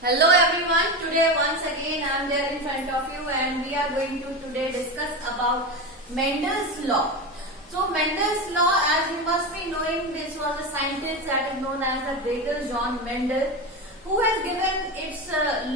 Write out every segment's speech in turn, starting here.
Hello everyone, today once again I am there in front of you and we are going to today discuss about Mendel's law. So Mendel's law, as you must be knowing, this was a scientist that is known as the Greater John Mendel, who has given its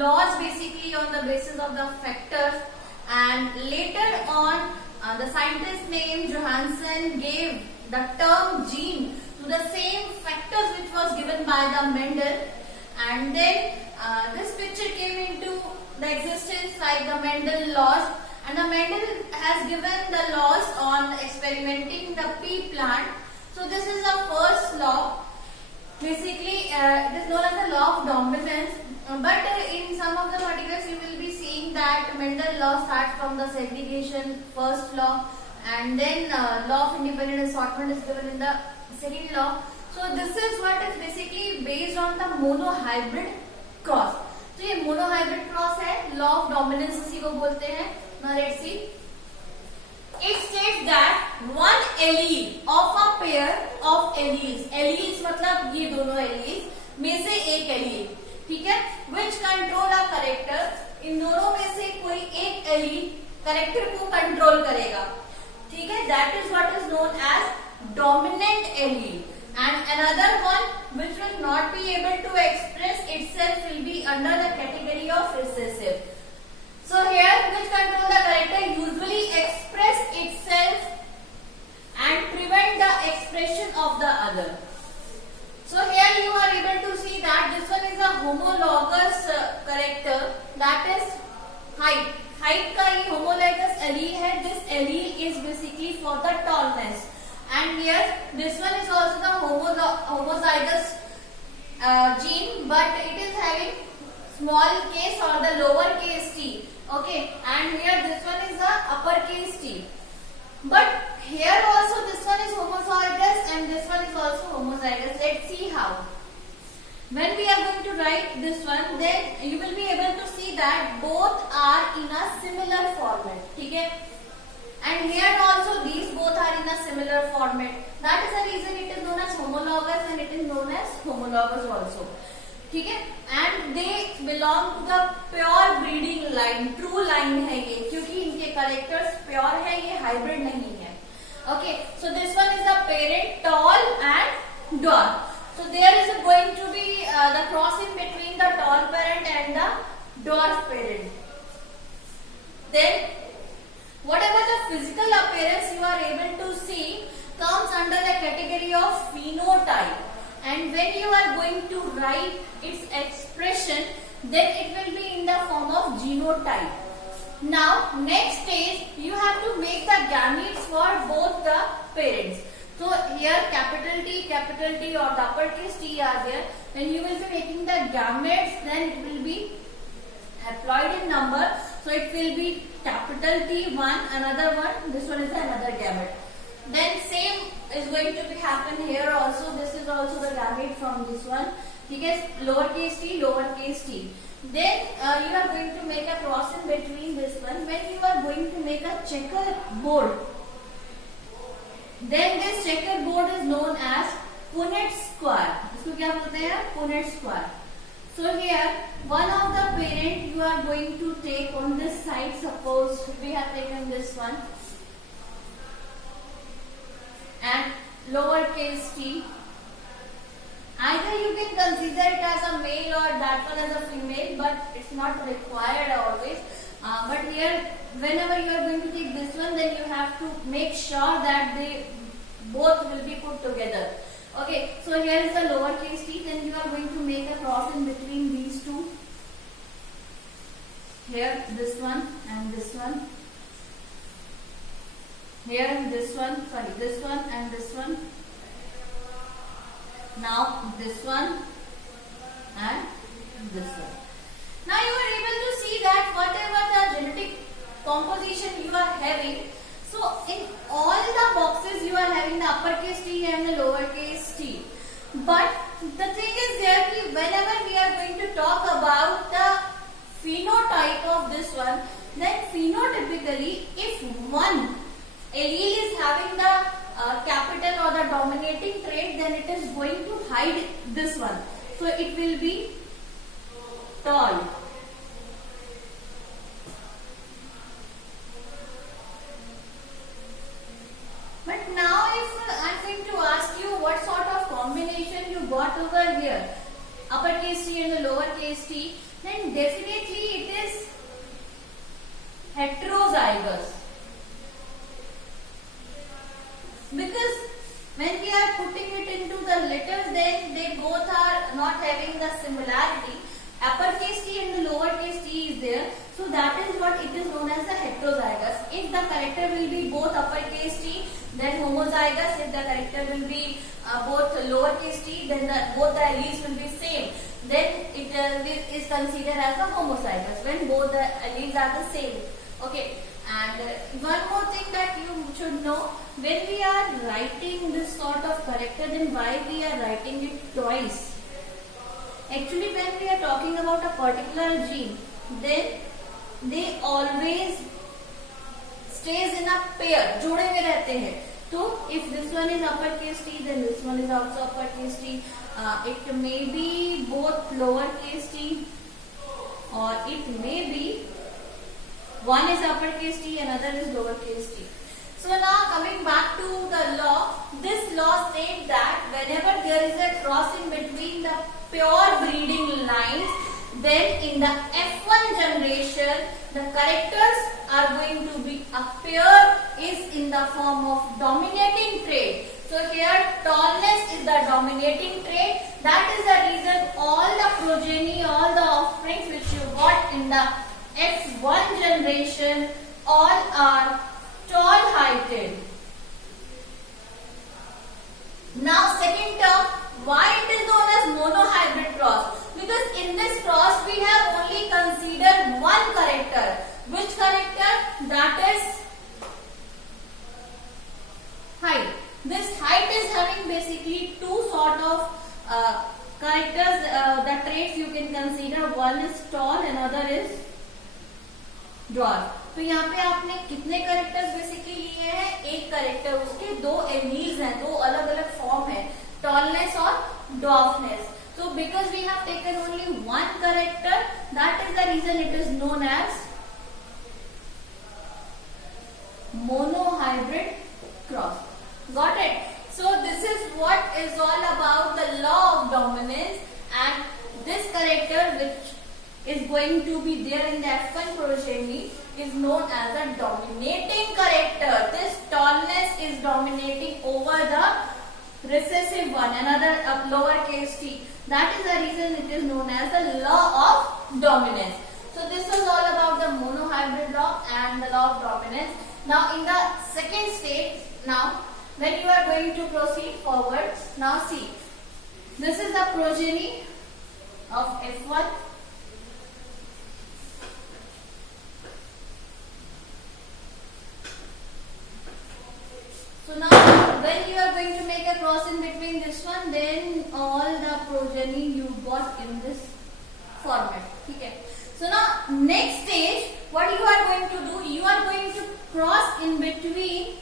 laws basically on the basis of the factors, and later on the scientist named Johansen gave the term gene to the same factors which was given by the Mendel, and then this picture came into the existence like the Mendel laws, and the Mendel has given the laws on experimenting the pea plant. So this is the first law. Basically it is known as the law of dominance, but in some of the particulars you will be seeing that Mendel law starts from the segregation first law, and then law of independent assortment is given in the second law. So this is what is basically based on the monohybrid cross. तो ये monohybrid cross है, law of dominance इसी को बोलते हैं. Now let's see, it states that one allele of a pair of alleles, alleles मतलब ये दोनों एलील्स में से एक एलील, ठीक है, व्हिच कंट्रोल अ कैरेक्टर, इन दोनों में से कोई एक एलील कैरेक्टर को कंट्रोल करेगा, ठीक है, that is what is known as dominant allele. And another one which will not be able to express itself will be under the category of recessive. So here, which control the character usually express itself and prevent the expression of the other. So here you are able to see that this one is a homologous character, that is height. Height का ये homologous allele है. This allele is basically for the tallness. And here this one is also the homozygous gene, but it is having small case or the lower case t. Okay, and here this one is the uppercase t. But here also this one is homozygous and this one is also homozygous. Let's see how. When we are going to write this one, then you will be able to see that both are in a similar format. ठीक है? And here also these both are in a similar format. That is the reason it is known as homologous and it is known as homologous also. ठीक है? And they belong to the pure breeding line, true line है ये, क्योंकि इनके characters pure है, ये hybrid नहीं है. Okay, so this one is the parent tall and dwarf. So there is going to be the crossing between the tall parent and the dwarf parent. Then whatever the physical appearance you are able to see comes under the category of phenotype, and when you are going to write its expression, then it will be in the form of genotype. Now next stage you have to make the gametes for both the parents. So here capital T or the uppercase T are there, and you will be making the gametes, then it will be haploid in number. So it will be capital T one, another one, this one is another gamete. Then same is going to be happen here also. This is also the gamete from this one. ठीक है, lowercase t, lowercase t. Then you are going to make a cross in between this one. When you are going to make a checkerboard, then this checkerboard is known as Punnett square. इसको क्या बोलते हैं? Punnett square. So here one of the parent you are going to take on this side. Suppose we have taken this one and lowercase t. Either you can consider it as a male or that one as a female, but it's not required always. But here whenever you are going to take this one, then you have to make sure that they both will be put together. Okay, so here is the lowercase t, then you are going to make a cross in between these two. Here this one and this one. Here this one, this one and this one. Now this one and this one. Now you are able to see that whatever the genetic composition you are having, so in all the boxes you are having the uppercase T and the lowercase t. But the thing is there that whenever we are going to talk about the phenotype of this one, then phenotypically if one allele is having the capital or the dominating trait, then it is going to hide this one. So it will be tall tall. But now if I'm going to ask you what sort of combination you got over here, uppercase T and the lowercase t, then definitely it is heterozygous. Because when we are putting it into the letters, then they both are not having the similarity. Uppercase T and the lowercase t is there. So that is what it is known as the heterozygous. If the character will be both uppercase T, then homozygous. If the character will be both lowercase t, then both the alleles will be same. Then it is considered as a homozygous when both the alleles are the same. Okay. And one more thing that you should know, when we are writing this sort of character, then why we are writing it twice? Actually, when we are talking about a particular gene, then they always stays in a pair, जोड़े में रहते हैं. So if this one is uppercase T, then this one is also uppercase T. It may be both lowercase t, or it may be one is uppercase T, another is lowercase t. So now coming back to the law, this law states that whenever there is a cross in between the pure breeding lines, then in the F1 generation, the characters are going to be a pair is in the form of dominating trait. So here tallness is the dominating trait. That is the reason all the progeny, all the offsprings which you got in the F1 generation, all are tall heighted. Now second term, why it is known as monohybrid cross? Because in this cross we have only considered one character. Which character? That is height. This height is having basically two sort of characters, the traits you can consider. One is tall, another is dwarf. तो यहाँ पे आपने कितने characters basically लिए हैं? एक character, उसके दो एलील्स हैं, दो अलग अलग फॉर्म है, टॉलनेस और dwarfness. So because we have taken only one character, that is the reason it is known as monohybrid cross. Got it? So this is what is all about the law of dominance, and this character which is going to be there in the F1 progeny is known as a dominating character. This tallness is dominating over the recessive one, another lowercase t. That is the reason it is known as the law of dominance. So this was all about the monohybrid law and the law of dominance. Now in the second stage, now when you are going to proceed forward, now see, this is the progeny of F1. So now when you are going to make a cross in between this one, then all the progeny you got in this format. Okay. So now next stage, what you are going to do, you are going to cross in between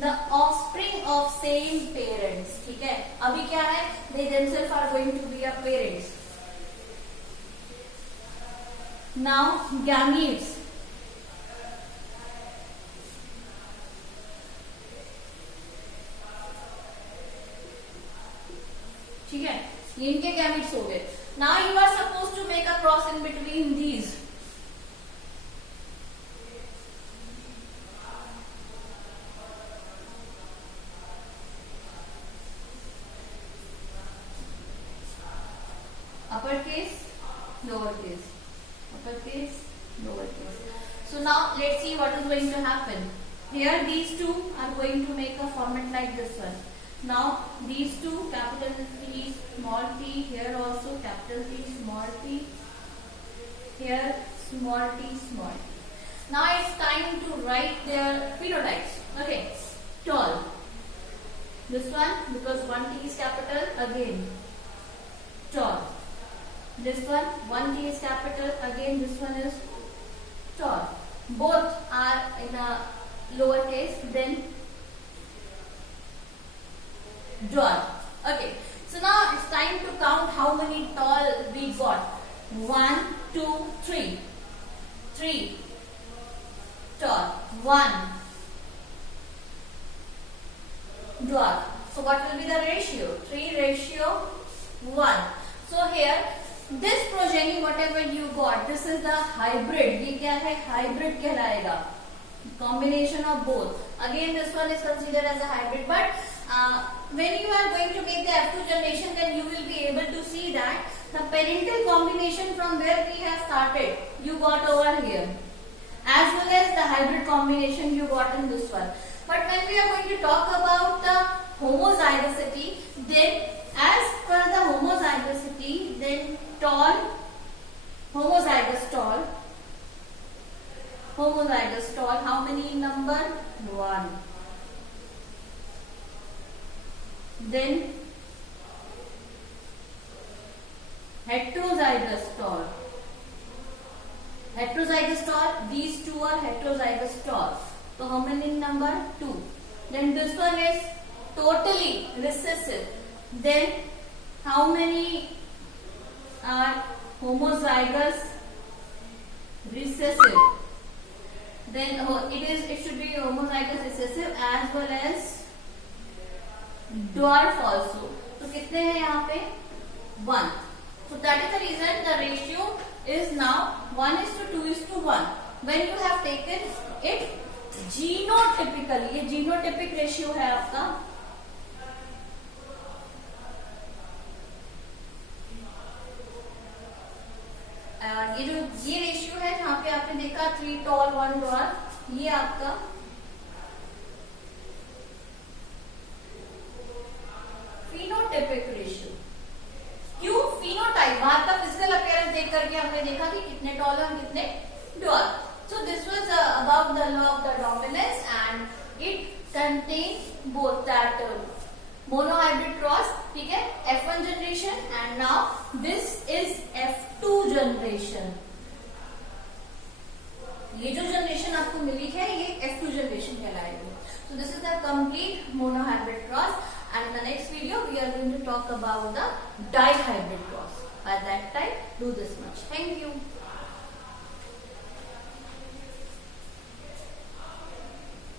the offspring of same parents. ठीक है, अभी क्या है, they themselves are going to be a parents. Now gametes. ठीक है, ये इनके gametes हो गए. Now you are supposed to make a cross in between these. Uppercase, lowercase, uppercase, lowercase. So now let's see what is going to happen. Here these two are going to make a format like this one. Now these two, capital T, small t, here also capital T, small t, here small t, small t. Now it's time to write their phenotypes. Okay, tall. This one, because one t is capital, again tall. This one t is capital, again this one is tall. Both are in a lowercase, then dwarf. Okay, so now it's time to count how many tall we got. 1, 2, 3. 3 tall, 1 dwarf. So what will be the ratio? 3:1. So here this progeny whatever you got, this is the hybrid. ये क्या है? Hybrid कहलाएगा. Combination of both. Again this one is considered as a hybrid, but when you are going to make the F2 generation, then you will be able to see that the parental combination from where we have started, you got over here, as well as the hybrid combination you got in this one. But when we are going to talk about the homozygosity, then as per the homozygosity, then tall, homozygous tall, how many in number? 1. Then heterozygous tall. These two are heterozygous tall. So how many in number? 2. Then this one is totally recessive. Then how many are homozygous recessive? Then it should be homozygous recessive as well as dwarf also. तो कितने हैं यहाँ पे? 1. So that is the reason the ratio is now 1:2:1. When you have taken it genotypically, ये genotypic ratio है आपका. ये ratio है जहाँ पे आपने देखा 3 tall 1 dwarf, ये आपका phenotypic ratio. क्यों? phenotype, बाहर का physical appearance देख करके हमने देखा कि कितने tall और कितने dwarf. So this was about the law of the dominance, and it contains both that monohybrid cross, ठीक है, F1 generation, and now this is F2 generation. ये जो जनरेशन आपको मिली है ये F2 जनरेशन कहलाएगी. So this is the complete monohybrid cross, and in the next video we are going to talk about the dihybrid cross. By that time, do this much. Thank you.